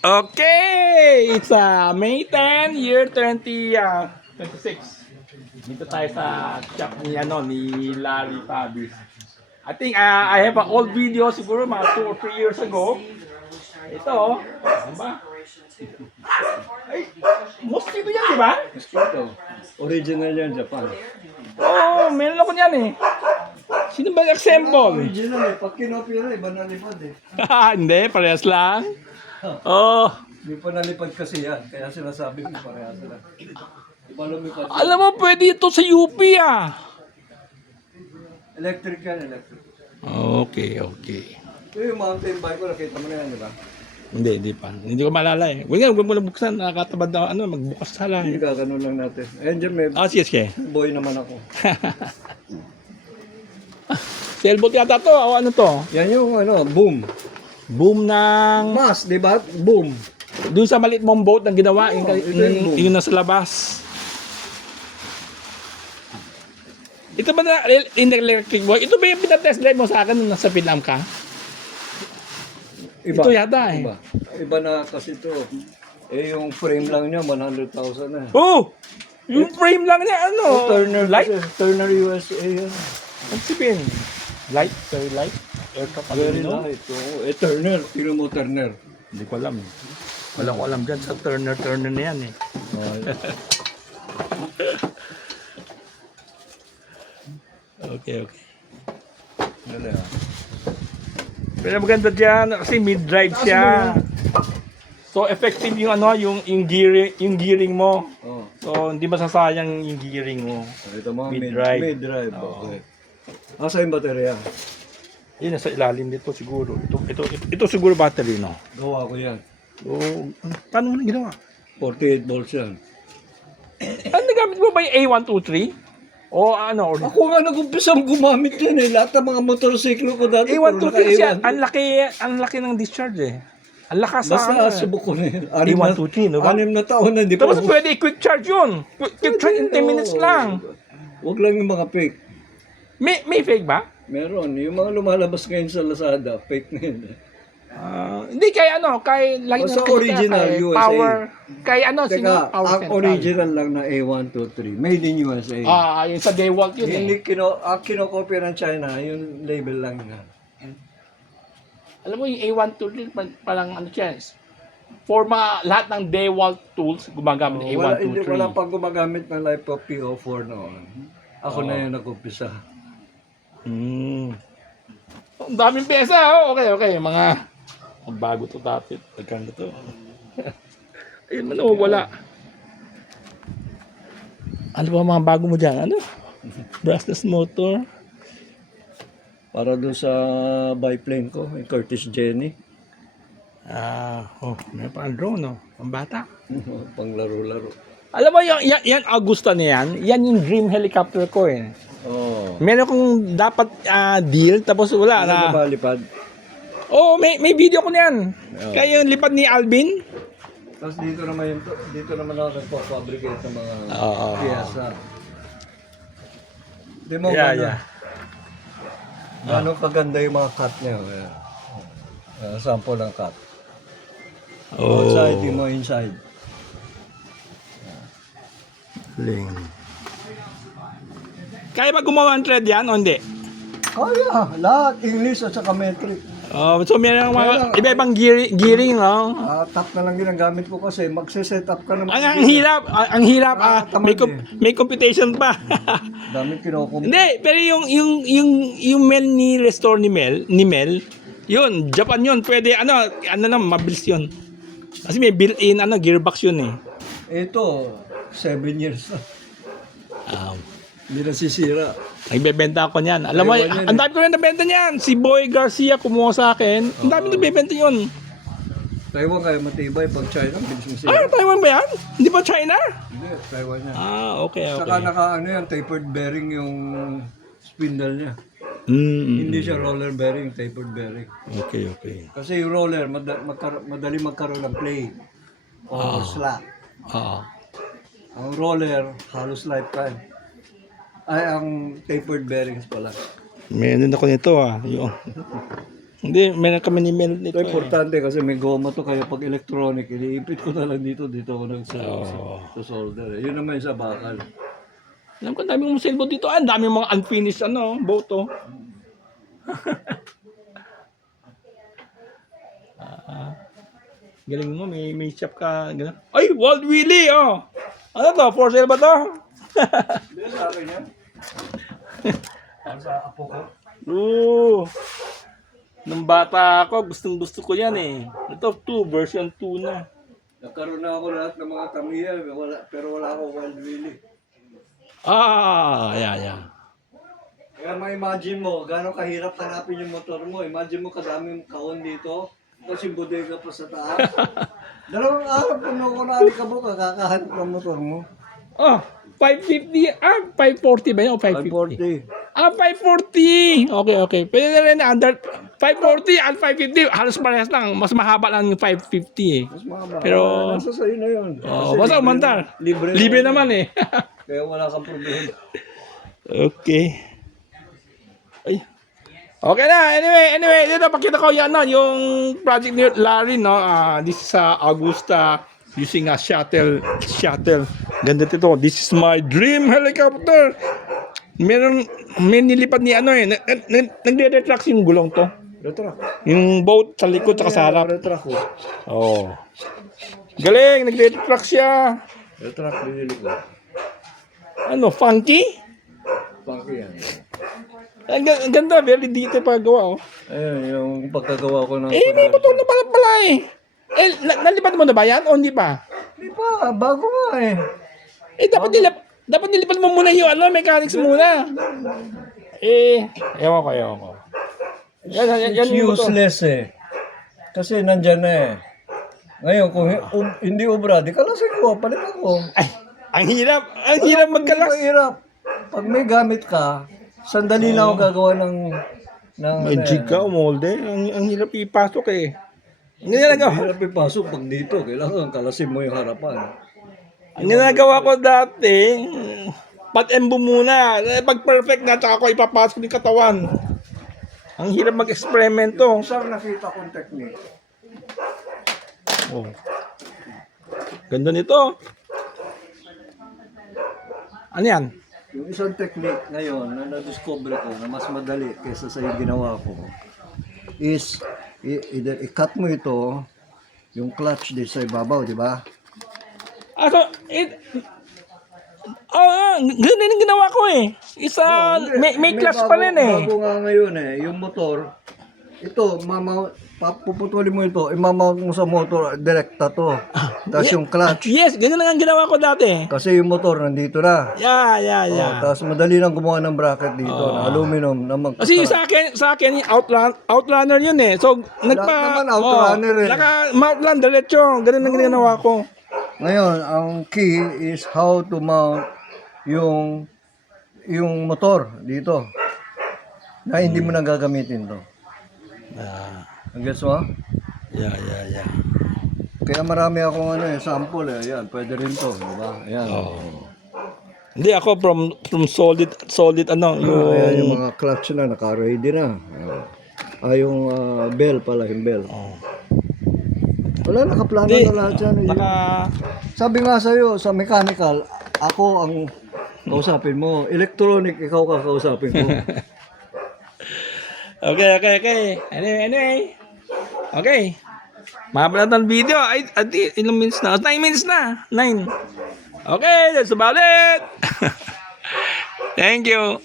Okay! It's May 10, year 2026. Dito tayo sa shop ni Larry Fabis. I think I have an old video siguro mga 2 or 3 years ago. Ito, ano ba? Ay, mosquito yan, di ba? Mosquito. Original yan, Japan. Oo, meron ako niyan eh. Sino ba nag-assemble? Original eh. Pag kinopira, iba nalipad eh. Hindi, parehas lang. Oh, Hindi pa nalipad kasi yan. Kaya sinasabi ko parehas lang. Iba lumipad. alam mo, pwede ito sa UP ah. Electric yan, electric. Okay. Ito yung mountain bike ko, nakita mo na yan, di ba? Hindi pa. Hindi ko maalala eh. Huwag mo lang buksan. Nakakatabad na magbukas sa lang. Hindi ka, ganun lang natin. Ayun dyan, may Sige. boy naman ako. Sailboat yata to. O ano to? Yan yung boom. Boom ng... Mas, di ba? Boom. Doon sa maliit mong boat na ginawa. Oo, ito yung boom. Yung nasa labas. Ito ba na electric boy? Ito ba yung pinatest drive mo sa akin nung nasa Vietnam ka? Iba. Ito yata eh. Iba na kasi ito. Eh, yung frame lang niya, 100,000 na. Oh! Yung frame lang niya, ano? Turner Light? kasi, Turner USA yan. Ano sabihin? Light? Very light? Aircraft? Very light. Oo. Eh, Turner. Tino mo Turner. Hindi ko alam. Wala ko alam dyan sa Turner na yan eh. Okay. Dali ah. Pero maganda dyan kasi mid-drive siya. So effective yung yung gearing mo. Oh. So hindi masasayang yung gearing mo. Ito mo, Mid-drive. Mid-drive. Okay. Asa yung baterya? Yun nasa ilalim dito siguro. Ito siguro battery no. Gawa ko yan. So paano mo na ginawa? 48 volts yan. Ano gamit mo ba yung A123? O ano? Ako nga nag-umpisang gumamit yan eh. Lahat ng mga motorsiklo ko dati. A123 siya. Ang laki ng discharge eh. Ang lakas Basta subok ko na yun. A123 no ba? 6 na taon na. Hindi pa Tapos pwede quick charge yun. Quick charge in 10 minutes lang. Huwag lang yung mga fake. May fake ba? Meron. Yung mga lumalabas ngayon sa Lazada, fake na yun. Hindi kay lagi Basta nakikita original, kay USA. Power, kay sino Teka, Power ang Central. original lang na A123. Made in USA. Yung sa DeWalt yun eh. Hindi kinokopya ng China, yung label lang na. Alam mo yung A123 parang ano siya, for lahat ng DeWalt tools gumagamit ng A123. Wala pang gumagamit ng Lipo PO4 noon. Ako na yung nag-umpisa. Ang daming pyesa, okay. Mga bago to dati. Magkano to? Ayun man, wala. Ano ba mga bago mo dyan? Ano? Brushless motor. Para doon sa biplane ko, yung Curtis Jenny. May pang drone, no? Ang bata. Pang laro-laro. Alam mo, yan Augusta na yan. Yan yung dream helicopter ko eh. Oh. Meron kong dapat deal, tapos wala na. Ano ba lipad? May video ko niyan. Kaya yung lipad ni Alvin. Tapos dito naman ako nagpa-fabricate ng mga Oo. piyesa. Di mo Yeah. Gano'ng kaganda yung mga cut niya. Sample ng cut. Outside, di mo inside. Kaya ba gumawa ng thread yan o hindi? Kaya, lahat. English at saka metric. So meron mga iba-ibang gearing, no? Tap na lang ginagamit ko kasi magse-set up ka naman. Ang hirap, may computation pa. Dami kinukumpit. Hindi, pero yung Mel ni Restore ni Mel, yun, Japan yun, pwede, mabilis yun. Kasi may built-in, gearbox yun eh. Ito, 7 years na. Hindi nasisira. Nagbebenta ako niyan. Alam mo, Taiwan yan ang dami ko rin nabenta niyan. Si Boy Garcia kumuha sa akin. Ang dami nabebenta yun. Taiwan kaya matibay pag China, bilis mo sira. Taiwan ba yan? Hindi ba China? Hindi, Taiwan yan. Okay. Saka yan, tapered bearing yung spindle niya. Hindi siya roller bearing, tapered bearing. Okay. Kasi yung roller, madali magkaroon ng play o slack. Ang roller, halos lifetime. Ay, ang tapered bearings pala. Meron ako nito yung Hindi, meron kami ni Mel nito. Ito importante kasi may goma to, kaya pag electronic, iniipit ko na lang dito ako nag-solder. Yun naman sa bakal. Alam ko, dami mong sailboat dito. Ang dami mga unfinished boat, oh. Galing mo, may shop ka. Ganun. Ay, Walt Willie, oh. Ano to? For sale ba to? Hindi, sa akin yan. Para sa apo ko. Oo. Nung bata ako, gustong gusto ko yan eh. Ito, version 2 na. Nagkaroon na ako lahat ng mga Tamiya, pero wala ako Wild Willie. Ah, yeah. Kaya ma-imagine mo, gano'ng kahirap hanapin yung motor mo. Imagine mo kadaming kaon dito, tapos yung bodega pa sa taas. Dalawang araw pa mo ko naalikabok, kakahanap ng motor mo. Oh, 550. 540 ba yun? O 550? 540. 540. Okay. Pwede na rin under 540 at 550. Halos parehas lang. Mas mahaba lang yung 550 eh. Mas mahaba. Pero, nasa sa'yo na yun. oh, basta umantar. Libre, Libre naman eh. Kaya wala kang problema. Okay. Ay. Okay na. Anyway, dito pakita ko yan yung project ni Larry, no. This is Augusta using a shuttle. Ganda dito. This is my dream helicopter. May nilipad ni nagre-retract yung gulong to. Retract. Yung boat sa likod at sa harap. Retract ko. Oh. Galing, nagre-retract siya. Retract binili ko. Ano, funky? Funky yan. Ang ganda, very detailed paggawa, oh. Ayun, yung pagkagawa ko ng... May motor na pala eh. Nalipad mo na ba yan o hindi pa? Hindi pa, bago nga eh. Dapat nilipad mo muna yung mechanics muna. Ewan ko. Yan It's yung motor. useless eh. Kasi nandyan na eh. Ngayon, kung hindi obra, di kalasin ko, palit ako. Ay, ang hirap magkalas. Hindi hirap. Pag may gamit ka, sandali lang ako gagawa ng May jig ka, molde. Ang hirap ipasok eh. Ang ginagawa. hirap ipasok pag dito. Kailangan kalasin mo yung harapan. Ang ginagawa ko dati, pat-embo muna. Pag perfect na, tsaka ako ipapasok yung katawan. Ang hirap mag-eksperimento. Isang nakita kong technique. Oh. Ganda nito. Ano yan? Yung isang technique ngayon na na-discover ko na mas madali kaysa sa yung ginawa ko is either i-cut mo ito, yung clutch dito sa ibabaw, di ba? Ganun yung ginawa ko eh. May clutch pa rin eh. Bago nga ngayon eh, yung motor, ito, puputulin mo ito, imamount mo sa motor, direkta to. Tapos yung clutch. Yes, ganun lang ang ginawa ko dati. Kasi yung motor nandito na. Yeah. Tapos madali lang gumawa ng bracket dito na aluminum na Kasi sa akin outrunner yun eh. So, naman outrunner eh. Naka-mount lang, diretso. Ganun ang ginawa ko. Ngayon, ang key is how to mount yung motor dito. Na hindi mo na gagamitin to. Gets mo? Yeah. Kaya marami akong sample eh. Ayan, pwede rin to, di ba? Ayan. Hindi ako from solid Ayan yung mga clutch na, naka-ready na. Yung bell pala, yung bell. Wala, nakaplano na lahat yan. Sabi nga sa'yo, sa mechanical, ako ang kausapin mo. Electronic, ikaw kakausapin ko. Okay. Anyway. Okay. Mahaba na ng video. Ay, ilang minutes na? 9 minutes na. 9. Okay, that's about it. Thank you.